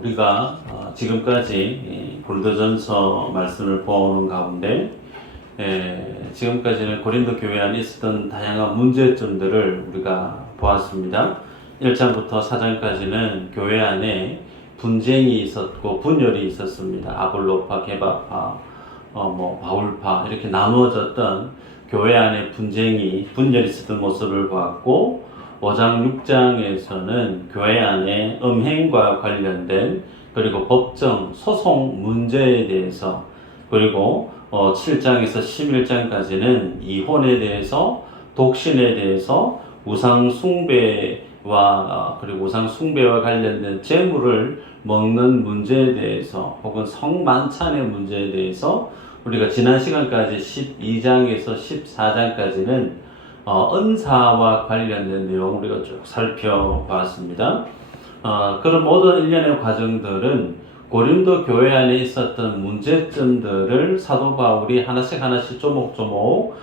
우리가 지금까지 고린도전서 말씀을 보는 가운데 지금까지는 고린도 교회 안에 있었던 다양한 문제점들을 우리가 보았습니다. 1장부터 4장까지는 교회 안에 분쟁이 있었고 분열이 있었습니다. 아볼로파, 게바파, 바울파 이렇게 나누어졌던 교회 안에 분열이 있었던 모습을 보았고 5장, 6장에서는 교회 안에 음행과 관련된 그리고 법정, 소송 문제에 대해서 그리고 7장에서 11장까지는 이혼에 대해서 독신에 대해서 우상 숭배와 그리고 우상 숭배와 관련된 재물을 먹는 문제에 대해서 혹은 성만찬의 문제에 대해서 우리가 지난 시간까지 12장에서 14장까지는 은사와 관련된 내용 우리가 쭉 살펴봤습니다. 그런 모든 일련의 과정들은 고린도 교회 안에 있었던 문제점들을 사도 바울이 하나씩 조목조목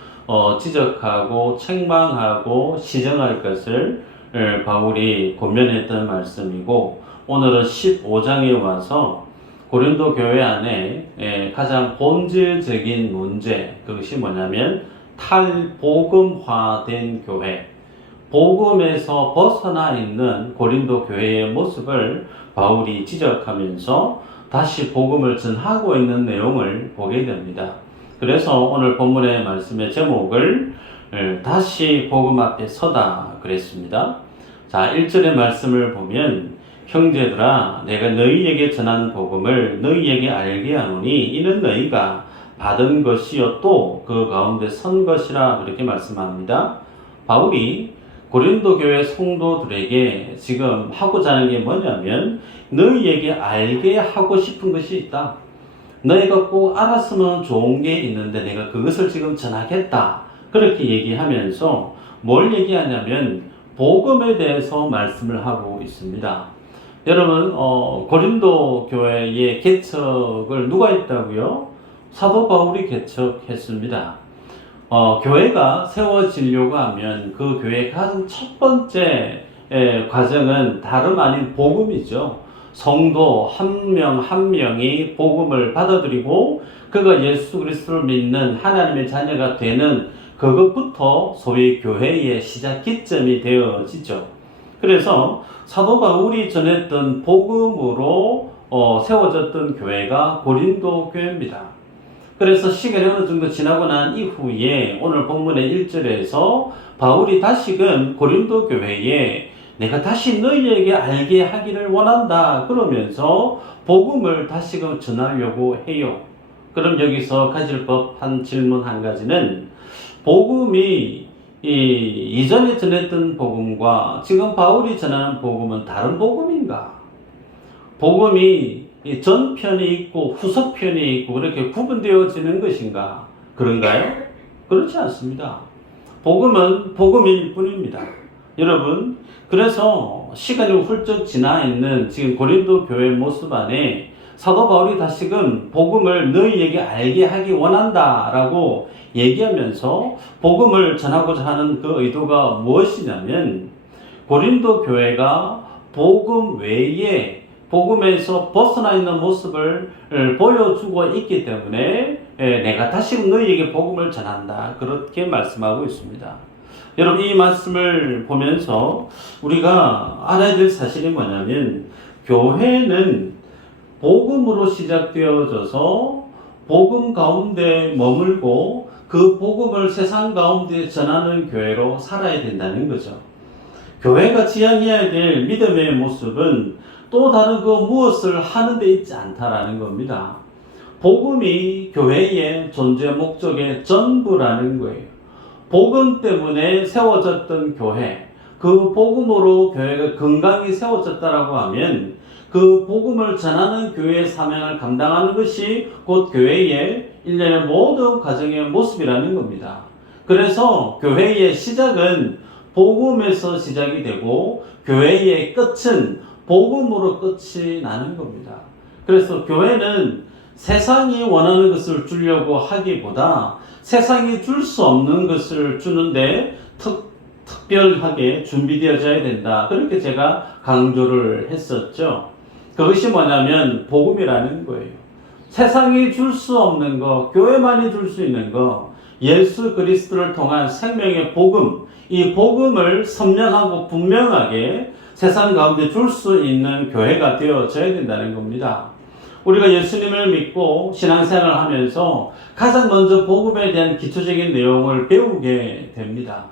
지적하고 책망하고 시정할 것을 바울이 권면했던 말씀이고, 오늘은 15장에 와서 고린도 교회 안에 가장 본질적인 문제, 그것이 뭐냐면 탈복음화된 교회, 복음에서 벗어나 있는 고린도 교회의 모습을 바울이 지적하면서 다시 복음을 전하고 있는 내용을 보게 됩니다. 그래서 오늘 본문의 말씀의 제목을 다시 복음 앞에 서다 그랬습니다. 자, 1절의 말씀을 보면 형제들아 내가 너희에게 전한 복음을 너희에게 알게 하노니 이는 너희가 받은 것이요 또 그 가운데 선 것이라 그렇게 말씀합니다. 바울이 고린도 교회 성도들에게 지금 하고자 하는 게 뭐냐면 너희에게 알게 하고 싶은 것이 있다. 너희가 꼭 알았으면 좋은 게 있는데 내가 그것을 지금 전하겠다. 그렇게 얘기하면서 뭘 얘기하냐면 복음에 대해서 말씀을 하고 있습니다. 여러분 고린도 교회의 개척을 누가 했다고요? 사도 바울이 개척했습니다. 교회가 세워지려고 하면 그 교회의 가장 첫 번째 과정은 다름 아닌 복음이죠. 성도 한 명 한 명이 복음을 받아들이고 그가 예수 그리스도를 믿는 하나님의 자녀가 되는 그것부터 소위 교회의 시작 기점이 되어지죠. 그래서 사도 바울이 전했던 복음으로 세워졌던 교회가 고린도 교회입니다. 그래서 시간이 어느 정도 지나고 난 이후에 오늘 본문의 1절에서 바울이 다시금 고린도 교회에 내가 다시 너희에게 알게 하기를 원한다 그러면서 복음을 다시금 전하려고 해요. 그럼 여기서 가질 법한 질문 한 가지는 복음이 이전에 전했던 복음과 지금 바울이 전하는 복음은 다른 복음인가? 복음이 전편이 있고 후속편이 있고 그렇게 구분되어지는 것인가? 그런가요? 그렇지 않습니다. 복음은 복음일 뿐입니다. 여러분, 그래서 시간이 훌쩍 지나 있는 지금 고린도 교회 모습 안에 사도 바울이 다시금 복음을 너희에게 알게 하기 원한다라고 얘기하면서 복음을 전하고자 하는 그 의도가 무엇이냐면 고린도 교회가 복음 외에 복음에서 벗어나 있는 모습을 보여주고 있기 때문에 내가 다시 너희에게 복음을 전한다 그렇게 말씀하고 있습니다. 여러분, 이 말씀을 보면서 우리가 알아야 될 사실이 뭐냐면 교회는 복음으로 시작되어져서 복음 가운데 머물고 그 복음을 세상 가운데 전하는 교회로 살아야 된다는 거죠. 교회가 지향해야 될 믿음의 모습은 또 다른 그 무엇을 하는 데 있지 않다라는 겁니다. 복음이 교회의 존재 목적의 전부라는 거예요. 복음 때문에 세워졌던 교회, 그 복음으로 교회가 건강히 세워졌다라고 하면 그 복음을 전하는 교회의 사명을 감당하는 것이 곧 교회의 일련의 모든 과정의 모습이라는 겁니다. 그래서 교회의 시작은 복음에서 시작이 되고 교회의 끝은 복음으로 끝이 나는 겁니다. 그래서 교회는 세상이 원하는 것을 주려고 하기보다 세상이 줄 수 없는 것을 주는데 특별하게 준비되어져야 된다. 그렇게 제가 강조를 했었죠. 그것이 뭐냐면 복음이라는 거예요. 세상이 줄 수 없는 거, 교회만이 줄 수 있는 거, 예수 그리스도를 통한 생명의 복음, 이 복음을 선명하고 분명하게 세상 가운데 줄 수 있는 교회가 되어져야 된다는 겁니다. 우리가 예수님을 믿고 신앙생활을 하면서 가장 먼저 복음에 대한 기초적인 내용을 배우게 됩니다.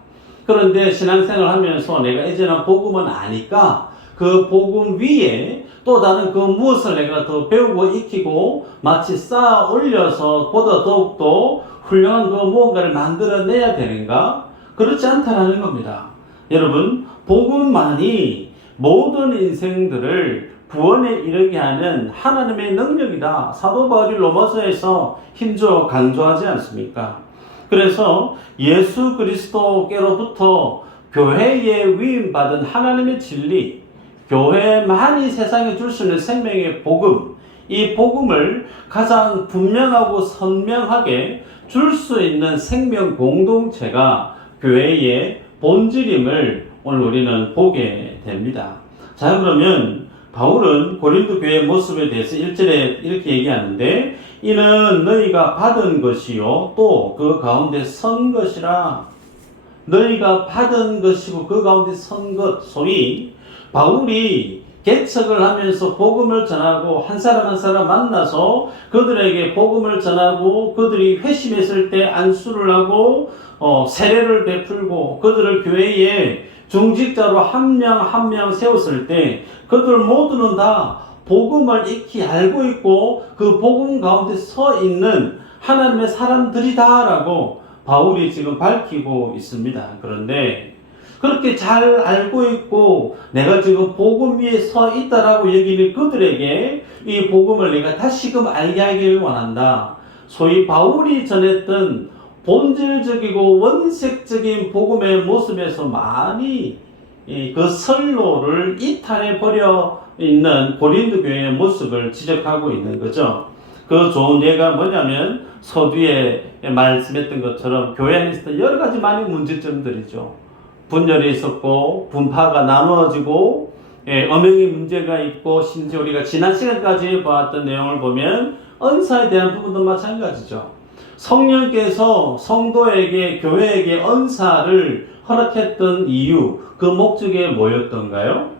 그런데 신앙생활을 하면서 내가 이제는 복음은 아니까 그 복음 위에 또 다른 그 무엇을 내가 더 배우고 익히고 마치 쌓아 올려서 보다 더욱더 훌륭한 그 무언가를 만들어내야 되는가? 그렇지 않다는 겁니다. 여러분, 복음만이 모든 인생들을 구원에 이르게 하는 하나님의 능력이다. 사도 바울이 로마서에서 힘줘 강조하지 않습니까? 그래서 예수 그리스도께로부터 교회에 위임받은 하나님의 진리, 교회만이 세상에 줄 수 있는 생명의 복음, 이 복음을 가장 분명하고 선명하게 줄 수 있는 생명 공동체가 교회의 본질임을 오늘 우리는 보게 됩니다. 자, 그러면 바울은 고린도 교회의 모습에 대해서 1절에 이렇게 얘기하는데, 이는 너희가 받은 것이요 또 그 가운데 선 것이라. 너희가 받은 것이고 그 가운데 선 것, 소위 바울이 개척을 하면서 복음을 전하고 한 사람 한 사람 만나서 그들에게 복음을 전하고 그들이 회심했을 때 안수를 하고 세례를 베풀고 그들을 교회에 중직자로 한 명 한 명 세웠을 때 그들 모두는 다 복음을 익히 알고 있고 그 복음 가운데 서 있는 하나님의 사람들이다라고 바울이 지금 밝히고 있습니다. 그런데 그렇게 잘 알고 있고 내가 지금 복음 위에 서 있다라고 여기는 그들에게 이 복음을 내가 다시금 알게 하기를 원한다. 소위 바울이 전했던 본질적이고 원색적인 복음의 모습에서 많이 그 선로를 이탈해 버려 있는 고린도 교회의 모습을 지적하고 있는 거죠. 그 좋은 예가 뭐냐면 서두에 말씀했던 것처럼 교회 안에 있었던 여러 가지 많은 문제점들이죠. 분열이 있었고 분파가 나누어지고 엄형의 문제가 있고 심지어 우리가 지난 시간까지 보았던 내용을 보면 은사에 대한 부분도 마찬가지죠. 성령께서 성도에게 교회에게 은사를 허락했던 이유, 그 목적이 뭐였던가요?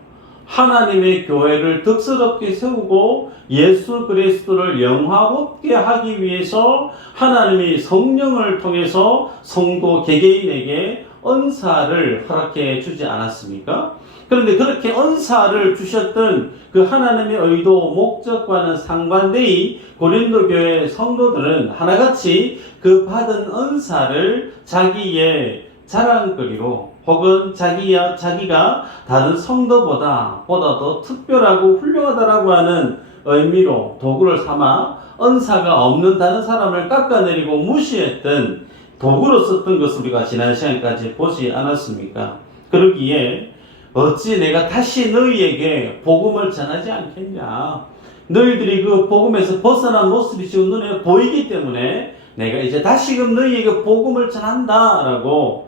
하나님의 교회를 덕스럽게 세우고 예수 그리스도를 영화롭게 하기 위해서 하나님이 성령을 통해서 성도 개개인에게 은사를 허락해 주지 않았습니까? 그런데 그렇게 은사를 주셨던 그 하나님의 의도, 목적과는 상반되이 고린도 교회 성도들은 하나같이 그 받은 은사를 자기의 자랑거리로 혹은 자기가 다른 성도보다 더 특별하고 훌륭하다라고 하는 의미로 도구를 삼아 은사가 없는 다른 사람을 깎아내리고 무시했던 도구로 썼던 것을 우리가 지난 시간까지 보지 않았습니까? 그러기에 어찌 내가 다시 너희에게 복음을 전하지 않겠냐? 너희들이 그 복음에서 벗어난 모습이 지금 눈에 보이기 때문에 내가 이제 다시금 너희에게 복음을 전한다라고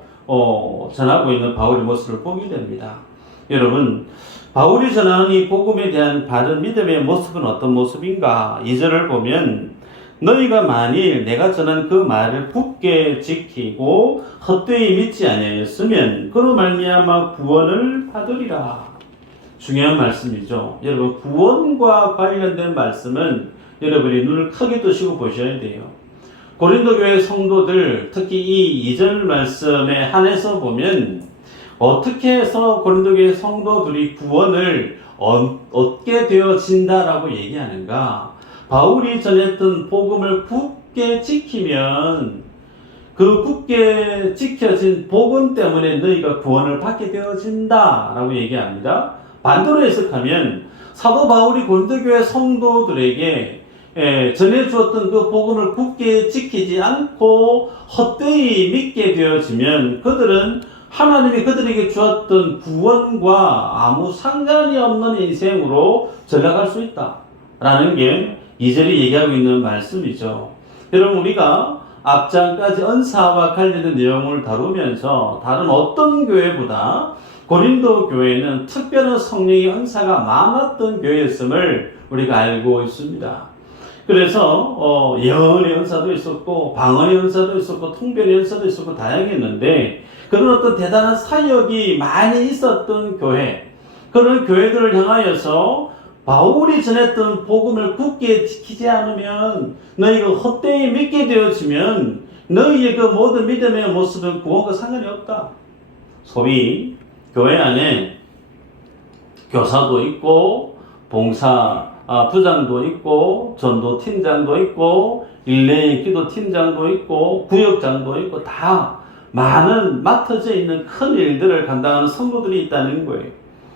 전하고 있는 바울의 모습을 보게 됩니다. 여러분, 바울이 전하는 이 복음에 대한 바른 믿음의 모습은 어떤 모습인가? 2절을 보면 너희가 만일 내가 전한 그 말을 굳게 지키고 헛되이 믿지 아니하였으면 그로 말미암아 구원을 받으리라. 중요한 말씀이죠. 여러분, 구원과 관련된 말씀은 여러분이 눈을 크게 뜨시고 보셔야 돼요. 고린도 교회 성도들, 특히 이 2절 말씀에 한해서 보면 어떻게 해서 고린도 교회 성도들이 구원을 얻게 되어진다라고 얘기하는가? 바울이 전했던 복음을 굳게 지키면 그 굳게 지켜진 복음 때문에 너희가 구원을 받게 되어진다라고 얘기합니다. 반대로 해석하면 사도 바울이 고린도 교회 성도들에게 전해주었던 그 복음을 굳게 지키지 않고 헛되이 믿게 되어지면 그들은 하나님이 그들에게 주었던 구원과 아무 상관이 없는 인생으로 전락할 수 있다라는 게 2절이 얘기하고 있는 말씀이죠. 여러분, 우리가 앞장까지 은사와 관련된 내용을 다루면서 다른 어떤 교회보다 고린도 교회는 특별한 성령의 은사가 많았던 교회였음을 우리가 알고 있습니다. 그래서 예언의 은사도 있었고 방언의 은사도 있었고 통변의 은사도 있었고 다양했는데 그런 어떤 대단한 사역이 많이 있었던 교회, 그런 교회들을 향하여서 바울이 전했던 복음을 굳게 지키지 않으면, 너희가 헛되이 믿게 되어지면 너희의 그 모든 믿음의 모습은 구원과 상관이 없다. 소위 교회 안에 교사도 있고 봉사 부장도 있고 전도 팀장도 있고 일레인 기도 팀장도 있고 구역장도 있고 다 많은 맡아져 있는 큰 일들을 감당하는 성도들이 있다는 거예요.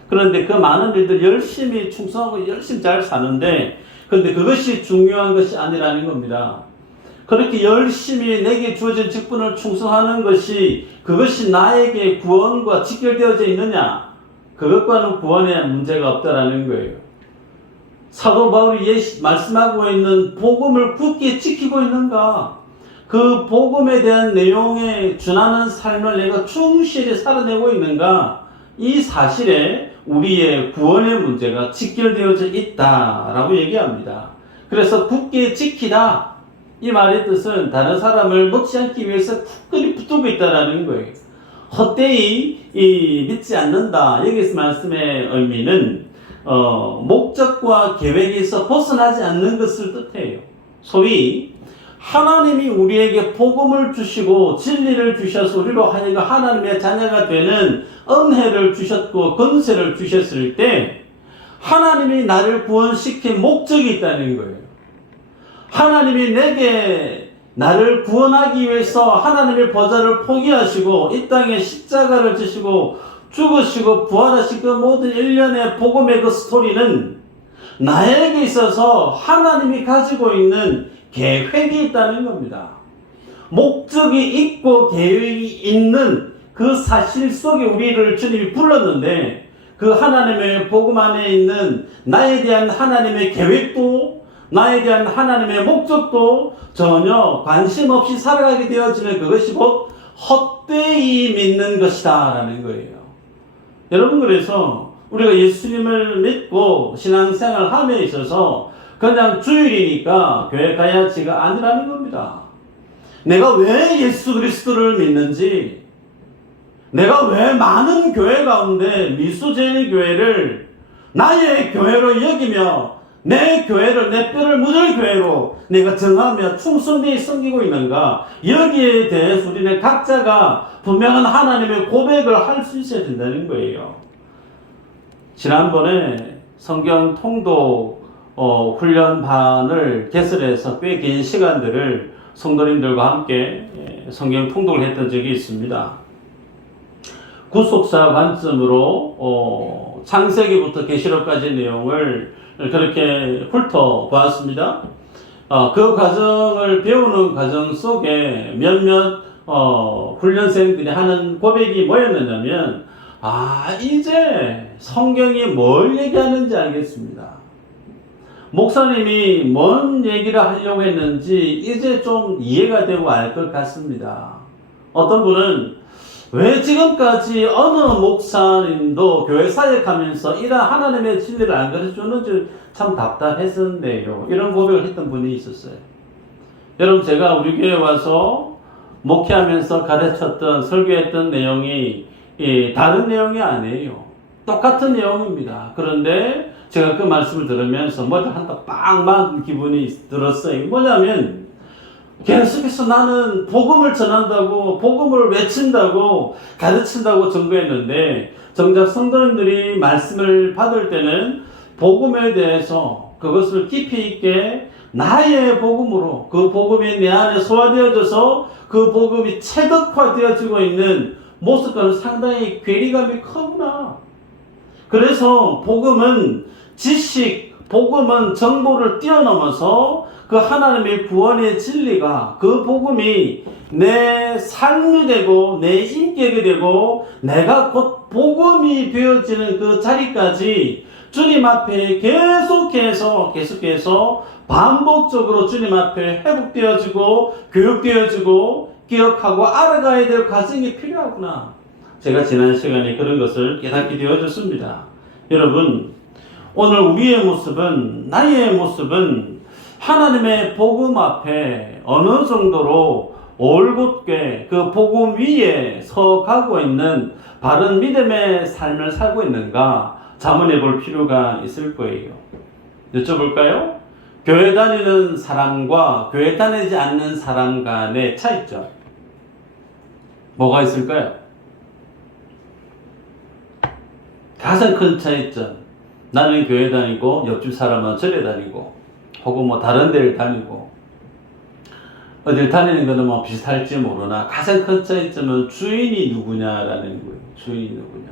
그런데 그 많은 일들 열심히 충성하고 열심히 잘 사는데, 그런데 그것이 중요한 것이 아니라는 겁니다. 그렇게 열심히 내게 주어진 직분을 충성하는 것이, 그것이 나에게 구원과 직결되어져 있느냐? 그것과는 구원에 문제가 없다라는 거예요. 사도 바울이 말씀하고 있는 복음을 굳게 지키고 있는가? 그 복음에 대한 내용에 준하는 삶을 내가 충실히 살아내고 있는가? 이 사실에 우리의 구원의 문제가 직결되어져 있다라고 얘기합니다. 그래서 굳게 지키다, 이 말의 뜻은 다른 사람을 놓지 않기 위해서 굳건히 붙들고 있다라는 거예요. 헛되이 믿지 않는다. 여기서 말씀의 의미는 목적과 계획에서 벗어나지 않는 것을 뜻해요. 소위 하나님이 우리에게 복음을 주시고 진리를 주셔서 우리로 하여금 하나님의 자녀가 되는 은혜를 주셨고 권세를 주셨을 때 하나님이 나를 구원시킨 목적이 있다는 거예요. 하나님이 내게 나를 구원하기 위해서 하나님의 보좌를 포기하시고 이 땅에 십자가를 지시고 죽으시고 부활하신 그 모든 일련의 복음의 그 스토리는 나에게 있어서 하나님이 가지고 있는 계획이 있다는 겁니다. 목적이 있고 계획이 있는 그 사실 속에 우리를 주님이 불렀는데, 그 하나님의 복음 안에 있는 나에 대한 하나님의 계획도 나에 대한 하나님의 목적도 전혀 관심 없이 살아가게 되어지는 그것이 곧 헛되이 믿는 것이다 라는 거예요. 여러분, 그래서 우리가 예수님을 믿고 신앙생활 함에 있어서 그냥 주일이니까 교회 가야지가 아니라는 겁니다. 내가 왜 예수 그리스도를 믿는지, 내가 왜 많은 교회 가운데 미수제의 교회를 나의 교회로 여기며 내 교회를, 내 뼈를 묻을 교회로 내가 정하며 충성되이 섬기고 있는가, 여기에 대해서 우리는 각자가 분명한 하나님의 고백을 할 수 있어야 된다는 거예요. 지난번에 성경 통독 훈련반을 개설해서 꽤 긴 시간들을 성도님들과 함께 성경 통독을 했던 적이 있습니다. 구속사 관점으로 창세기부터 계시록까지 내용을 그렇게 훑어보았습니다. 그 과정을 배우는 과정 속에 몇몇 훈련생들이 하는 고백이 뭐였느냐면, 이제 성경이 뭘 얘기하는지 알겠습니다. 목사님이 뭔 얘기를 하려고 했는지 이제 좀 이해가 되고 알 것 같습니다. 어떤 분은 왜 지금까지 어느 목사님도 교회 사역하면서 이런 하나님의 진리를 안 가르쳐주는지 참 답답했었네요. 이런 고백을 했던 분이 있었어요. 여러분, 제가 우리 교회 와서 목회하면서 가르쳤던, 설교했던 내용이 다른 내용이 아니에요. 똑같은 내용입니다. 그런데 제가 그 말씀을 들으면서 머리를 한다 빵 맞은 기분이 들었어요. 뭐냐면 계속해서 나는 복음을 전한다고, 복음을 외친다고, 가르친다고 전도했는데, 정작 성도님들이 말씀을 받을 때는 복음에 대해서 그것을 깊이 있게 나의 복음으로, 그 복음이 내 안에 소화되어져서 그 복음이 체득화되어지고 있는 모습과는 상당히 괴리감이 크구나. 그래서 복음은 지식, 복음은 정보를 뛰어넘어서 그 하나님의 구원의 진리가, 그 복음이 내 삶이 되고 내 인격이 되고 내가 곧 복음이 되어지는 그 자리까지 주님 앞에 계속해서 반복적으로 주님 앞에 회복되어지고 교육되어지고 기억하고 알아가야 될 과정이 필요하구나. 제가 지난 시간에 그런 것을 깨닫게 되어졌습니다. 여러분, 오늘 우리의 모습은, 나의 모습은 하나님의 복음 앞에 어느 정도로 올곧게 그 복음 위에 서가고 있는 바른 믿음의 삶을 살고 있는가 자문해 볼 필요가 있을 거예요. 여쭤볼까요? 교회 다니는 사람과 교회 다니지 않는 사람 간의 차이점 뭐가 있을까요? 가장 큰 차이점, 나는 교회 다니고 옆집 사람은 절에 다니고 혹은 뭐 다른 데를 다니고 어딜 다니는 것은 뭐 비슷할지 모르나 가장 큰 차이점은 주인이 누구냐라는 거예요. 주인이 누구냐.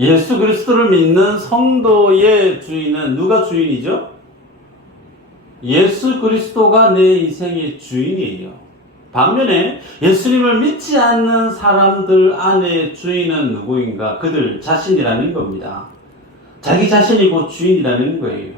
예수 그리스도를 믿는 성도의 주인은 누가 주인이죠? 예수 그리스도가 내 인생의 주인이에요. 반면에 예수님을 믿지 않는 사람들 안에 주인은 누구인가? 그들 자신이라는 겁니다. 자기 자신이 곧 주인이라는 거예요.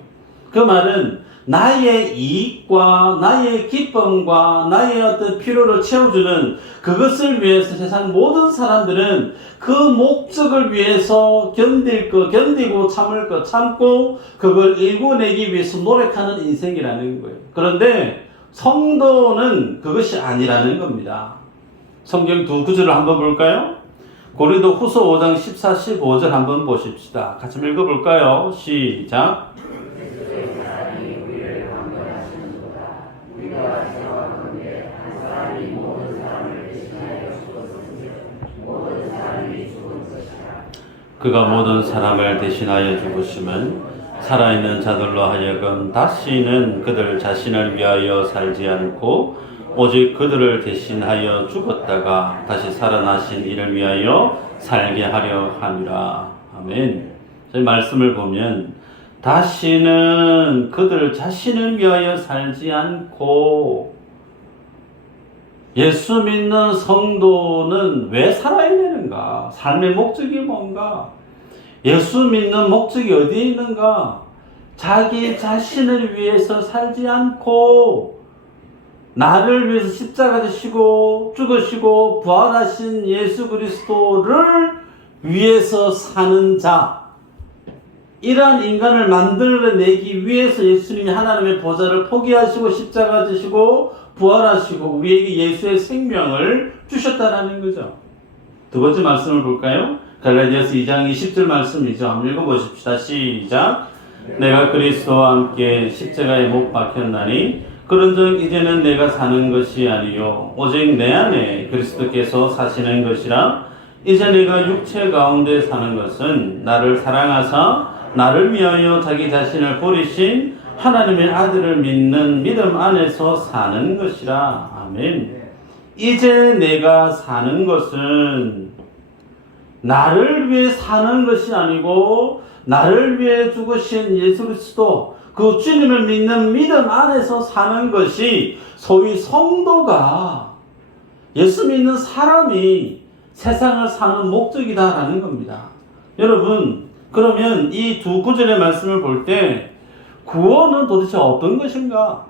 그 말은 나의 이익과 나의 기쁨과 나의 어떤 필요를 채워주는 그것을 위해서 세상 모든 사람들은 그 목적을 위해서 견디고 참을 거 참고 그걸 일궈내기 위해서 노력하는 인생이라는 거예요. 그런데 성도는 그것이 아니라는 겁니다. 성경 두 구절을 한번 볼까요? 고린도 후서 5장 14, 15절 한번 보십시다. 같이 읽어볼까요? 시작. 그가 모든 사람을 대신하여 죽으심은 살아있는 자들로 하여금 다시는 그들 자신을 위하여 살지 않고 오직 그들을 대신하여 죽었다가 다시 살아나신 이를 위하여 살게 하려 함이라. 아멘. 저희 말씀을 보면 다시는 그들 자신을 위하여 살지 않고, 예수 믿는 성도는 왜 살아야 되는가? 삶의 목적이 뭔가? 예수 믿는 목적이 어디에 있는가? 자기 자신을 위해서 살지 않고 나를 위해서 십자가 지시고 죽으시고 부활하신 예수 그리스도를 위해서 사는 자, 이러한 인간을 만들어내기 위해서 예수님이 하나님의 보좌를 포기하시고 십자가 지시고 부활하시고 우리에게 예수의 생명을 주셨다라는 거죠. 두 번째 말씀을 볼까요? 갈라디아서 2장 20절 말씀이죠. 한번 읽어보십시다. 시작. 내가 그리스도와 함께 십자가에 못 박혔나니 그런즉 이제는 내가 사는 것이 아니요 오직 내 안에 그리스도께서 사시는 것이라. 이제 내가 육체 가운데 사는 것은 나를 사랑하사 나를 위하여 자기 자신을 버리신 하나님의 아들을 믿는 믿음 안에서 사는 것이라. 아멘. 이제 내가 사는 것은 나를 위해 사는 것이 아니고 나를 위해 죽으신 예수 그리스도 그 주님을 믿는 믿음 안에서 사는 것이 소위 성도가, 예수 믿는 사람이 세상을 사는 목적이다라는 겁니다. 여러분, 그러면 이 두 구절의 말씀을 볼 때 구원은 도대체 어떤 것인가?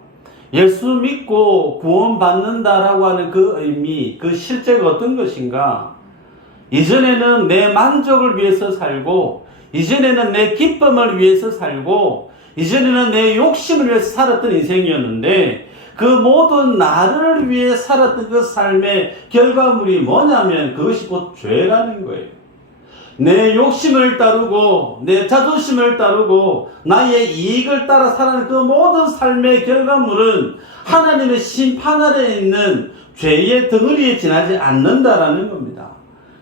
예수 믿고 구원받는다라고 하는 그 의미, 그 실제가 어떤 것인가? 이전에는 내 만족을 위해서 살고, 이전에는 내 기쁨을 위해서 살고, 이전에는 내 욕심을 위해서 살았던 인생이었는데, 그 모든 나를 위해 살았던 그 삶의 결과물이 뭐냐면 그것이 곧 죄라는 거예요. 내 욕심을 따르고 내 자존심을 따르고 나의 이익을 따라 살아가는 그 모든 삶의 결과물은 하나님의 심판 아래에 있는 죄의 덩어리에 지나지 않는다라는 겁니다.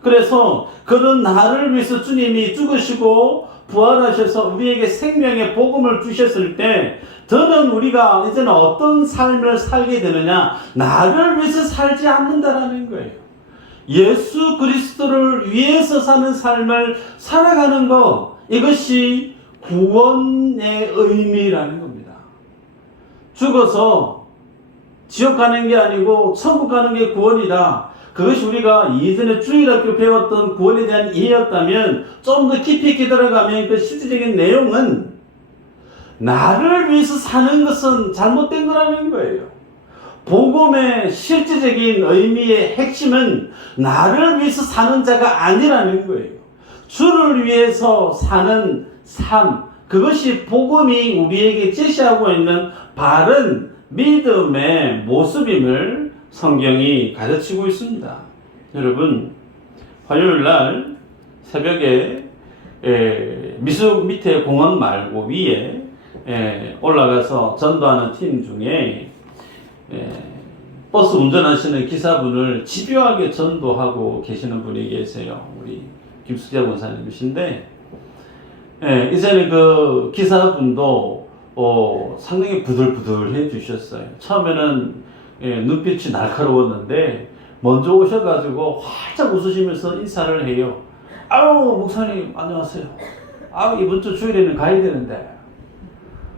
그래서 그런 나를 위해서 주님이 죽으시고 부활하셔서 우리에게 생명의 복음을 주셨을 때 더는 우리가 이제는 어떤 삶을 살게 되느냐, 나를 위해서 살지 않는다라는 거예요. 예수 그리스도를 위해서 사는 삶을 살아가는 것, 이것이 구원의 의미라는 겁니다. 죽어서 지옥 가는 게 아니고 천국 가는 게 구원이다. 그것이 우리가 이전에 주일학교 배웠던 구원에 대한 이해였다면 좀 더 깊이 있게 들어가면 그 실질적인 내용은 나를 위해서 사는 것은 잘못된 거라는 거예요. 복음의 실질적인 의미의 핵심은 나를 위해서 사는 자가 아니라는 거예요. 주를 위해서 사는 삶, 그것이 복음이 우리에게 제시하고 있는 바른 믿음의 모습임을 성경이 가르치고 있습니다. 여러분, 화요일 날 새벽에 미숙 밑에 공원 말고 위에 올라가서 전도하는 팀 중에 버스 운전하시는 기사분을 집요하게 전도하고 계시는 분이 계세요. 우리 김수자 권사님이신데, 이제는 그 기사분도 상당히 부들부들해 주셨어요. 처음에는 눈빛이 날카로웠는데 먼저 오셔가지고 활짝 웃으시면서 인사를 해요. 아우, 목사님 안녕하세요. 아우, 이번 주 주일에는 가야 되는데,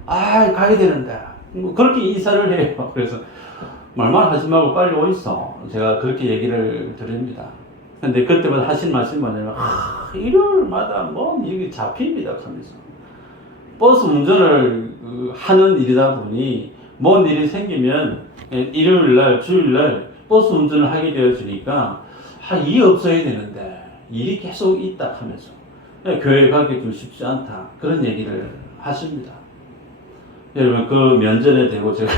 가야 되는데, 그렇게 인사를 해요. 그래서 말만 하지 말고 빨리 오이소. 제가 그렇게 얘기를 드립니다. 근데 그때마다 하신 말씀이 뭐냐면, 일요일마다 뭐 일이 잡힙니다 하면서, 버스 운전을 하는 일이다 보니 뭔 일이 생기면 일요일날 주일날 버스 운전을 하게 되어지니까 일이 없어야 되는데 일이 계속 있다 하면서 교회 가기 좀 쉽지 않다, 그런 얘기를 하십니다. 여러분, 그 면전에 대고 제가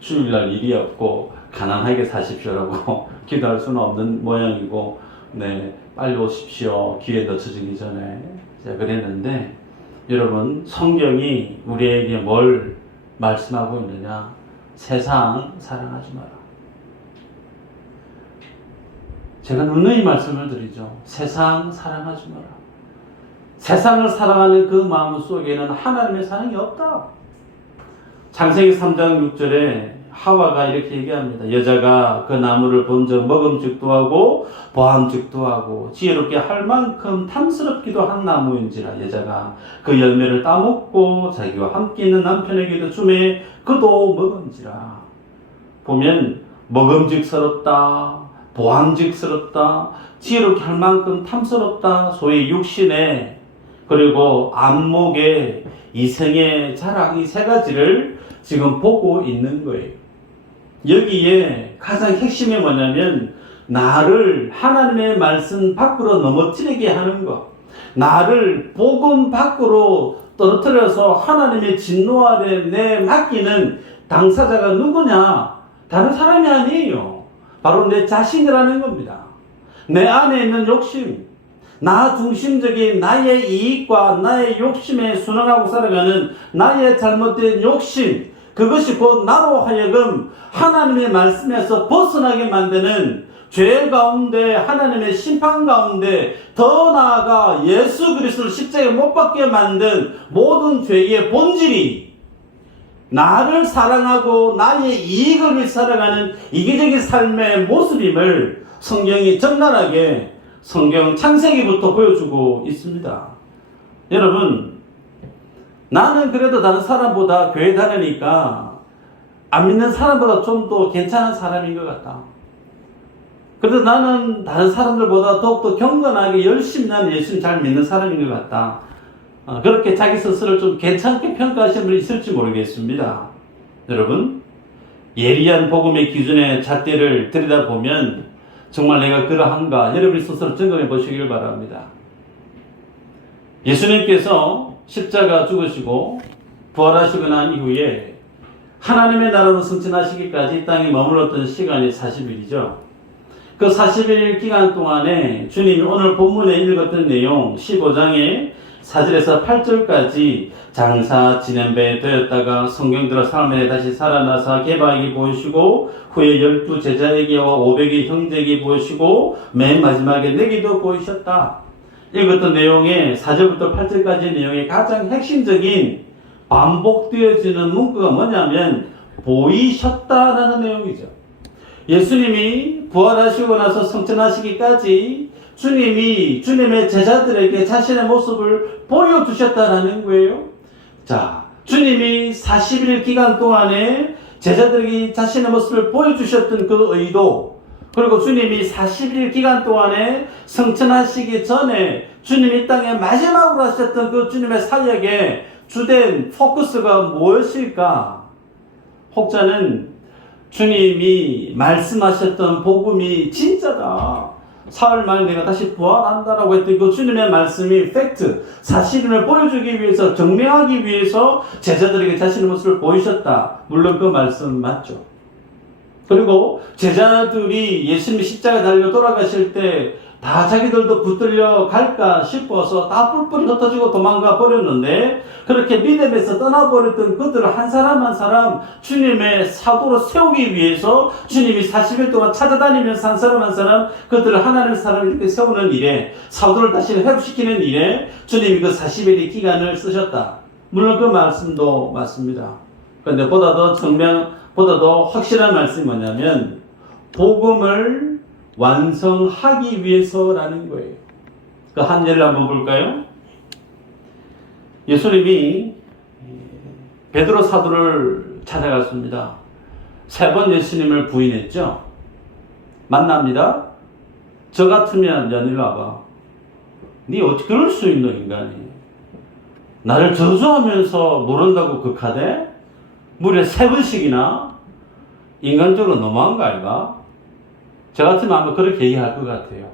주일날 일이 없고 가난하게 사십시오라고 기도할 수는 없는 모양이고, 빨리 오십시오, 기회 늦춰지기 전에 제가 그랬는데, 여러분, 성경이 우리에게 뭘 말씀하고 있느냐? 세상 사랑하지 마라. 제가 누누이 말씀을 드리죠. 세상 사랑하지 마라. 세상을 사랑하는 그 마음 속에는 하나님의 사랑이 없다. 창세기 3장 6절에 하와가 이렇게 얘기합니다. 여자가 그 나무를 본즉 먹음직도 하고 보암직도 하고 지혜롭게 할 만큼 탐스럽기도 한 나무인지라 여자가 그 열매를 따먹고 자기와 함께 있는 남편에게도 주매 그도 먹은지라. 보면 먹음직스럽다, 보암직스럽다, 지혜롭게 할 만큼 탐스럽다, 소위 육신의 그리고 안목의 이생의 자랑, 이 세 가지를 지금 보고 있는 거예요. 여기에 가장 핵심이 뭐냐면 나를 하나님의 말씀 밖으로 넘어뜨리게 하는 것, 나를 복음 밖으로 떨어뜨려서 하나님의 진노 아래 내맡기는 당사자가 누구냐? 다른 사람이 아니에요. 바로 내 자신이라는 겁니다. 내 안에 있는 욕심, 나 중심적인 나의 이익과 나의 욕심에 순응하고 살아가는 나의 잘못된 욕심, 그것이 곧 나로 하여금 하나님의 말씀에서 벗어나게 만드는 죄 가운데, 하나님의 심판 가운데, 더 나아가 예수 그리스도를 십자가에 못 박게 만든 모든 죄의 본질이 나를 사랑하고 나의 이익을 위해 살아가는 이기적인 삶의 모습임을 성경이 적나라하게 성경 창세기부터 보여주고 있습니다. 여러분, 나는 그래도 다른 사람보다 교회 다니니까 안 믿는 사람보다 좀 더 괜찮은 사람인 것 같다. 그래도 나는 다른 사람들보다 더욱더 경건하게 열심히 나는 예수님 잘 믿는 사람인 것 같다. 그렇게 자기 스스로를 좀 괜찮게 평가하시는 분이 있을지 모르겠습니다. 여러분, 예리한 복음의 기준의 잣대를 들여다보면 정말 내가 그러한가 여러분이 스스로 점검해 보시길 바랍니다. 예수님께서 십자가 죽으시고 부활하시고 난 이후에 하나님의 나라로 승천하시기까지 이 땅에 머물렀던 시간이 40일이죠. 그 40일 기간 동안에 주님이 오늘 본문에 읽었던 내용 15장의 4절에서 8절까지 장사 지낸 배 되었다가 성경대로 삶에 다시 살아나서 개바에게 보이시고 후에 12 제자에게와 500의 형제에게 보이시고 맨 마지막에 내게도 보이셨다. 읽었던 내용의 4절부터 8절까지의 내용의 가장 핵심적인 반복되어지는 문구가 뭐냐면 보이셨다라는 내용이죠. 예수님이 부활하시고 나서 승천하시기까지 주님이 주님의 제자들에게 자신의 모습을 보여주셨다라는 거예요. 자, 주님이 40일 기간 동안에 제자들에게 자신의 모습을 보여주셨던 그 의도, 그리고 주님이 40일 기간 동안에 승천하시기 전에 주님이 이 땅에 마지막으로 하셨던 그 주님의 사역의 주된 포커스가 무엇일까? 혹자는 주님이 말씀하셨던 복음이 진짜다. 사흘 만에 내가 다시 부활한다라고 했더니 그 주님의 말씀이 팩트, 사실임을 보여주기 위해서, 증명하기 위해서 제자들에게 자신의 모습을 보이셨다. 물론 그 말씀 맞죠. 그리고 제자들이 예수님이 십자가에 달려 돌아가실 때 다 자기들도 붙들려 갈까 싶어서 다 뿔뿔이 흩어지고 도망가 버렸는데, 그렇게 믿음에서 떠나버렸던 그들을 한 사람 한 사람 주님의 사도로 세우기 위해서 주님이 40일 동안 찾아다니면서 한 사람 한 사람 그들을 하나님의 사람을 이렇게 세우는 일에, 사도를 다시 회복시키는 일에 주님이 그 40일의 기간을 쓰셨다. 물론 그 말씀도 맞습니다. 그런데 보다 더 확실한 말씀이 뭐냐면 복음을 완성하기 위해서라는 거예요. 그 한 예를 한번 볼까요? 예수님이 베드로 사도를 찾아갔습니다. 3번 예수님을 부인했죠. 만납니다. 저 같으면 야 일로 와봐. 네 어떻게 그럴 수 있노 인간이. 나를 저주하면서 모른다고 극하대? 무려 3번씩이나? 인간적으로 너무한 거 아닌가? 저 같으면 아마 그렇게 얘기할 것 같아요.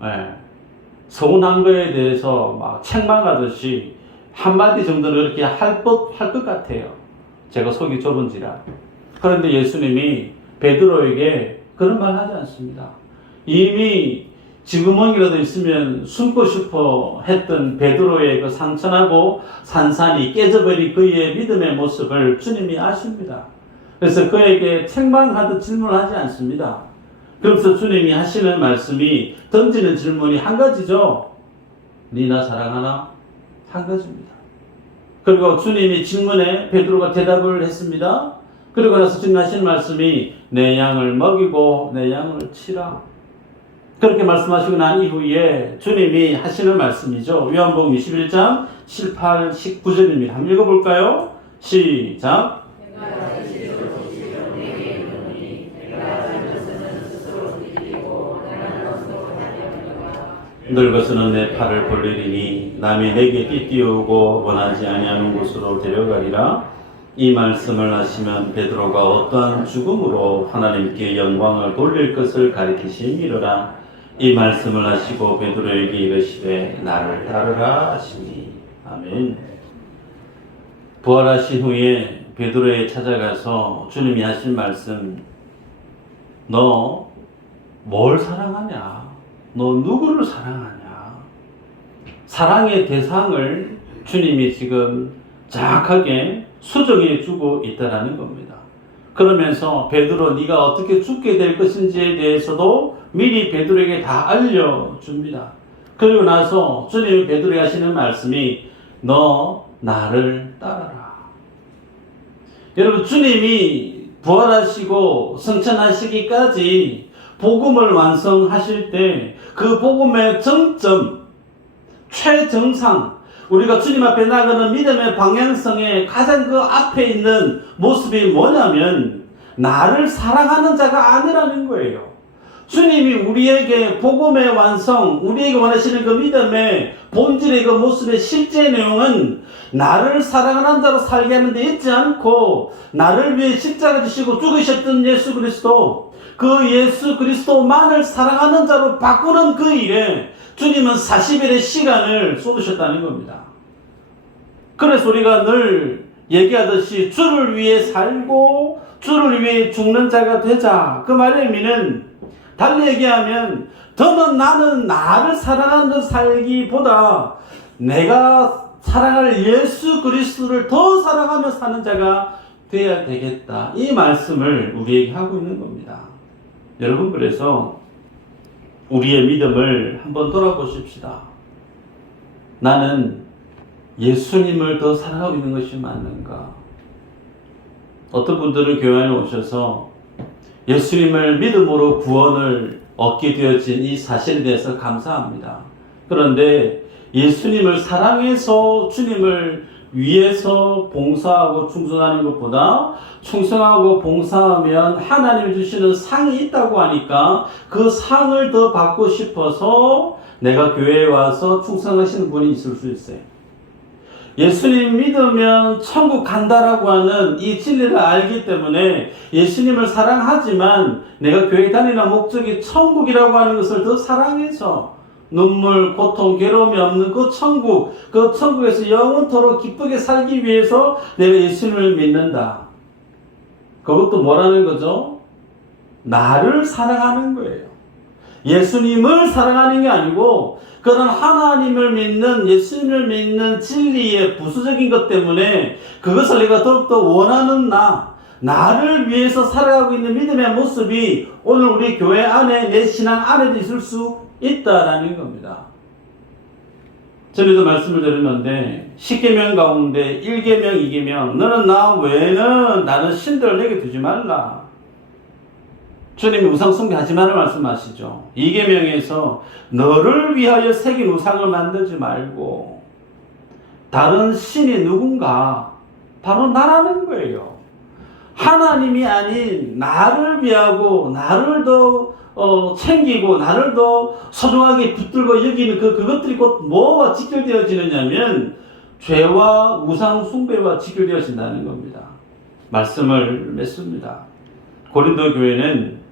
네. 서운한 거에 대해서 막 책망하듯이 한마디 정도는 이렇게 할 것 같아요. 제가 속이 좁은지라. 그런데 예수님이 베드로에게 그런 말 하지 않습니다. 이미 지구멍이라도 있으면 숨고 싶어 했던 베드로의 그 상처나고 산산이 깨져버린 그의 믿음의 모습을 주님이 아십니다. 그래서 그에게 책망하듯 질문을 하지 않습니다. 그래서 주님이 하시는 말씀이, 던지는 질문이 한 가지죠. 니 나 사랑하나? 한 가지입니다. 그리고 주님이 질문에 베드로가 대답을 했습니다. 그리고 나서 주님 하시는 말씀이 내 양을 먹이고 내 양을 치라. 그렇게 말씀하시고 난 이후에 주님이 하시는 말씀이죠. 요한복음 21장 18, 19절입니다. 한번 읽어볼까요? 시작. 늙어서는 내 팔을 벌리리니 남이 내게 띠띠우고 원하지 아니하는 곳으로 데려가리라. 이 말씀을 하시면 베드로가 어떠한 죽음으로 하나님께 영광을 돌릴 것을 가리키심이로라. 이 말씀을 하시고 베드로에게 이르시되 나를 따르라 하시니. 아멘. 부활하신 후에 베드로에 찾아가서 주님이 하신 말씀, 너 뭘 사랑하냐? 너 누구를 사랑하냐? 사랑의 대상을 주님이 지금 정확하게 수정해 주고 있다라는 겁니다. 그러면서 베드로 네가 어떻게 죽게 될 것인지에 대해서도 미리 베드로에게 다 알려줍니다. 그리고 나서 주님이 베드로에게 하시는 말씀이 너 나를 따라라. 여러분, 주님이 부활하시고 승천하시기까지 복음을 완성하실 때 그 복음의 정점, 최정상, 우리가 주님 앞에 나가는 믿음의 방향성의 가장 그 앞에 있는 모습이 뭐냐면 나를 사랑하는 자가 아니라는 거예요. 주님이 우리에게 복음의 완성, 우리에게 원하시는 그 믿음의 본질의 그 모습의 실제 내용은 나를 사랑하는 자로 살게 하는 데 있지 않고 나를 위해 십자가 지시고 죽으셨던 예수 그리스도, 그 예수 그리스도만을 사랑하는 자로 바꾸는 그 일에 주님은 40일의 시간을 쏟으셨다는 겁니다. 그래서 우리가 늘 얘기하듯이 주를 위해 살고 주를 위해 죽는 자가 되자. 그 말의 의미는 달리 얘기하면 더는 나는 나를 사랑하는 살기보다 내가 사랑할 예수 그리스도를 더 사랑하며 사는 자가 되어야 되겠다. 이 말씀을 우리에게 하고 있는 겁니다. 여러분, 그래서 우리의 믿음을 한번 돌아보십시다. 나는 예수님을 더 사랑하고 있는 것이 맞는가? 어떤 분들은 교회 안에 오셔서 예수님을 믿음으로 구원을 얻게 되어진 이 사실에 대해서 감사합니다. 그런데 예수님을 사랑해서 주님을 위해서 봉사하고 충성하는 것보다 충성하고 봉사하면 하나님이 주시는 상이 있다고 하니까 그 상을 더 받고 싶어서 내가 교회에 와서 충성하시는 분이 있을 수 있어요. 예수님 믿으면 천국 간다라고 하는 이 진리를 알기 때문에 예수님을 사랑하지만 내가 교회 다니는 목적이 천국이라고 하는 것을 더 사랑해서 눈물, 고통, 괴로움이 없는 그 천국, 그 천국에서 영원토록 기쁘게 살기 위해서 내가 예수님을 믿는다. 그것도 뭐라는 거죠? 나를 사랑하는 거예요. 예수님을 사랑하는 게 아니고 그런 하나님을 믿는, 예수님을 믿는 진리의 부수적인 것 때문에 그것을 내가 더욱더 원하는 나를 위해서 살아가고 있는 믿음의 모습이 오늘 우리 교회 안에, 내 신앙 안에도 있을 수 있다라는 겁니다. 전에도 말씀을 드렸는데 10계명 가운데 1계명, 2계명 너는 나 외에는 다른 신들을 내게 두지 말라. 주님이 우상 숭배하지 말라 말씀하시죠. 2계명에서 너를 위하여 새긴 우상을 만들지 말고 다른 신이 누군가 바로 나라는 거예요. 하나님이 아닌 나를 위하고 나를 더 챙기고 나를 더 소중하게 붙들고 여기는 그것들이 곧 뭐와 직결되어지느냐면 죄와 우상 숭배와 직결되어진다는 겁니다. 말씀을 맺습니다. 고린도 교회는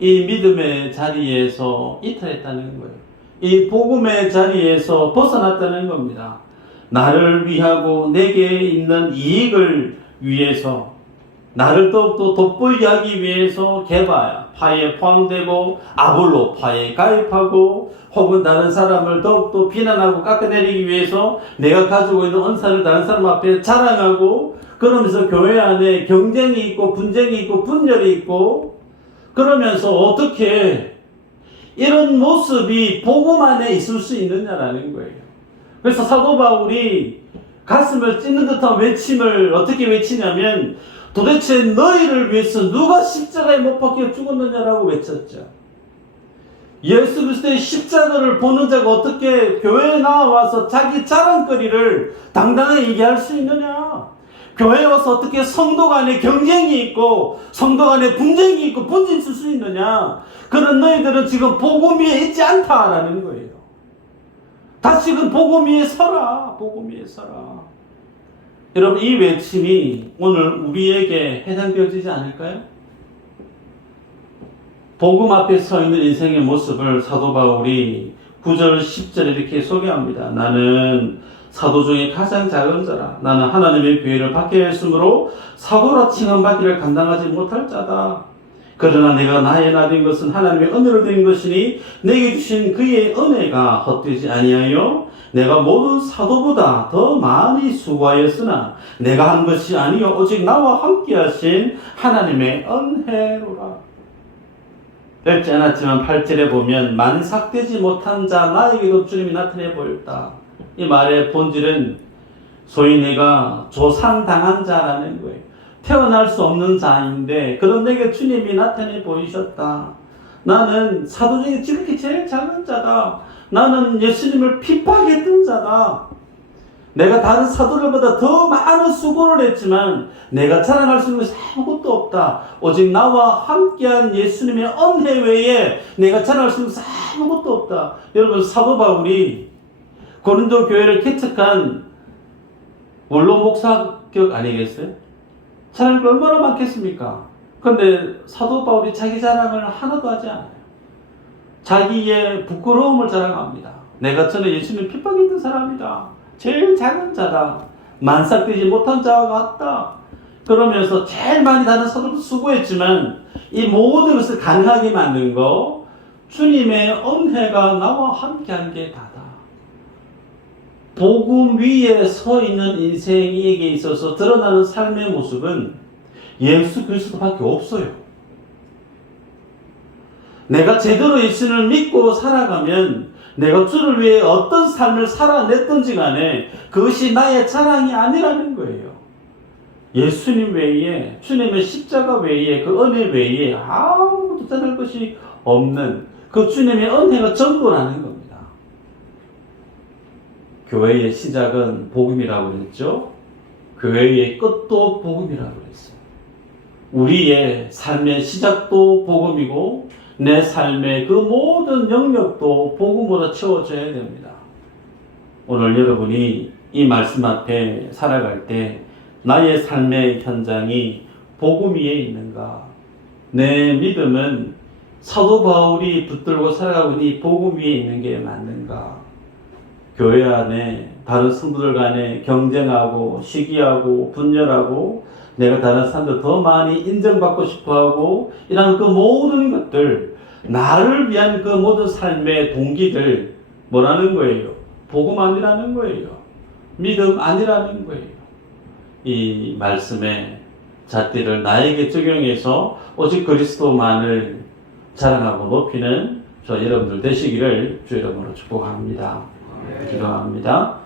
이 믿음의 자리에서 이탈했다는 거예요. 이 복음의 자리에서 벗어났다는 겁니다. 나를 위하고 내게 있는 이익을 위해서 나를 더욱더 돋보이게 하기 위해서 개바파에 포함되고 아볼로파에 가입하고 혹은 다른 사람을 더욱더 비난하고 깎아내리기 위해서 내가 가지고 있는 은사를 다른 사람 앞에 자랑하고 그러면서 교회 안에 경쟁이 있고 분쟁이 있고 분열이 있고 그러면서 어떻게 이런 모습이 복음 안에 있을 수 있느냐라는 거예요. 그래서 사도 바울이 가슴을 찢는 듯한 외침을 어떻게 외치냐면 도대체 너희를 위해서 누가 십자가에 못 박혀 죽었느냐라고 외쳤죠. 예수 그리스도의 십자가를 보는 자가 어떻게 교회에 나와서 자기 자랑거리를 당당하게 얘기할 수 있느냐? 교회에 와서 어떻게 성도 간에 경쟁이 있고 성도 간에 분쟁이 있고 분쟁이 있을 수 있느냐? 그런 너희들은 지금 복음 위에 있지 않다라는 거예요. 다시금 복음 위에 서라. 복음 위에 서라. 여러분 이 외침이 오늘 우리에게 해당되어지지 않을까요? 복음 앞에 서 있는 인생의 모습을 사도 바울이 9절 10절에 이렇게 소개합니다. 나는 사도 중에 가장 작은 자라. 나는 하나님의 교회를 받게 했으므로 사도라 칭함받기를 감당하지 못할 자다. 그러나 내가 나의 나된 것은 하나님의 은혜로 된 것이니 내게 주신 그의 은혜가 헛되지 아니하여 내가 모든 사도보다 더 많이 수고하였으나 내가 한 것이 아니요 오직 나와 함께 하신 하나님의 은혜로라. 읽지 않았지만 8절에 보면 만삭되지 못한 자 나에게도 주님이 나타내 보였다. 이 말의 본질은 소위 내가 조상당한 자라는 거예요. 태어날 수 없는 자인데 그런 내게 주님이 나타내 보이셨다. 나는 사도 중에 지극히 제일 작은 자다. 나는 예수님을 핍박했던 자다. 내가 다른 사도들보다 더 많은 수고를 했지만 내가 자랑할 수 있는 것이 아무것도 없다. 오직 나와 함께한 예수님의 은혜 외에 내가 자랑할 수 있는 것이 아무것도 없다. 여러분 사도 바울이 고린도 교회를 개척한 원로 목사격 아니겠어요? 자랑할 게 얼마나 많겠습니까? 그런데 사도 바울이 자기 자랑을 하나도 하지 않아요. 자기의 부끄러움을 자랑합니다. 내가 전에 예수님 핍박했던 사람이다. 제일 작은 자다. 만삭되지 못한 자와 같다. 그러면서 제일 많이 다른 사도도 수고했지만 이 모든 것을 가능하게 만든 거 주님의 은혜가 나와 함께한 게 다다. 복음 위에 서 있는 인생에게 있어서 드러나는 삶의 모습은 예수 그리스도밖에 없어요. 내가 제대로 예수를 믿고 살아가면 내가 주를 위해 어떤 삶을 살아냈든지 간에 그것이 나의 자랑이 아니라는 거예요. 예수님 외에 주님의 십자가 외에 그 은혜 외에 아무것도 자랑할 것이 없는 그 주님의 은혜가 전부라는 겁니다. 교회의 시작은 복음이라고 했죠. 교회의 끝도 복음이라고 했어요. 우리의 삶의 시작도 복음이고 내 삶의 그 모든 영역도 복음으로 채워져야 됩니다. 오늘 여러분이 이 말씀 앞에 살아갈 때 나의 삶의 현장이 복음 위에 있는가? 내 믿음은 사도 바울이 붙들고 살아가고 있는 이 복음 위에 있는 게 맞는가? 교회 안에 다른 성도들 간에 경쟁하고 시기하고 분열하고 내가 다른 사람들 더 많이 인정받고 싶어하고 이런 그 모든 것들, 나를 위한 그 모든 삶의 동기들 뭐라는 거예요? 복음 아니라는 거예요. 믿음 아니라는 거예요. 이 말씀의 잣대를 나에게 적용해서 오직 그리스도만을 자랑하고 높이는 저 여러분들 되시기를 주 이름으로 축복합니다. 기도합니다.